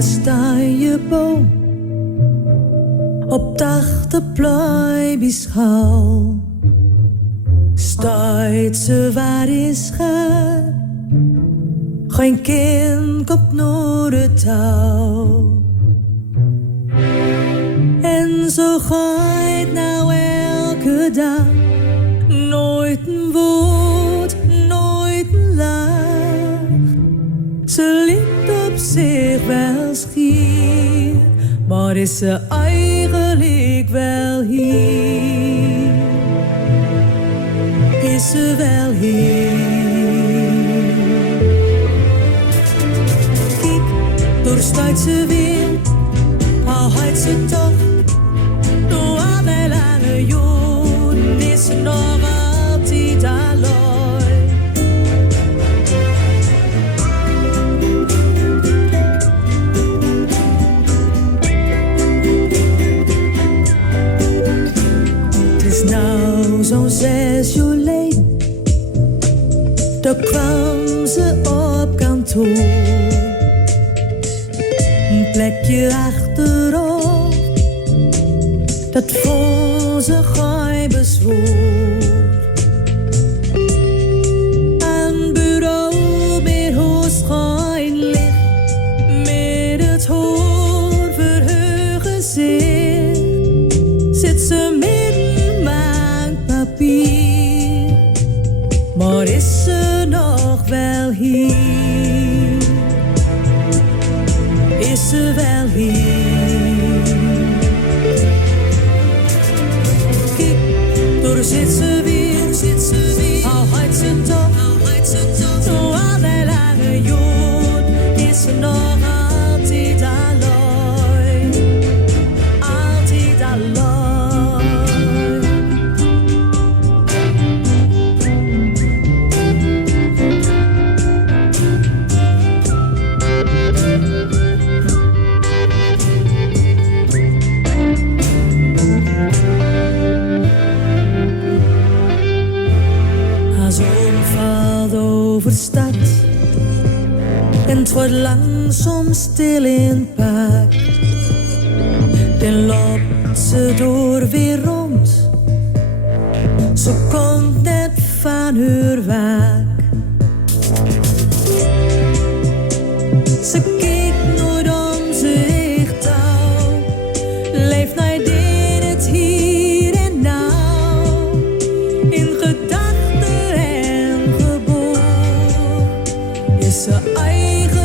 kastanjeboom op de achterplein bij schouw. Stuit ze waar is gaat, geen kind komt naar de touw. En zo gaat nou elke dag, nooit een woord, nooit een lach. Ze liep op zich wel schier, maar is ze eigenlijk wel hier? Is ze wel hier? Kijk, doorstuit ze weer, al houdt ze toch. Door al die lange jaren is ze nog altijd alleen. Het is nou zo'n 6 jaar geleden, daar kwam ze op kantoor. Een plekje achterop, dat vond ze geen bezwoer. Aan bureau met hoogschijnlicht, met het hoor voor haar gezicht, zit ze midden maakt papier. Maar is ze nog wel hier? Is ze wel hier? Zit ze weer, al houdt ze toch, door al die lange jaren is ze nog altijd alleen, altijd alleen. Over stad en het wordt langzaam stil in het park. Dan loopt ze door weer rond, ze komt net van haar waak. Ze kijkt nooit om zich touw, leeft nooit in het hier en nou, in gedachten en geboren is ze eigen.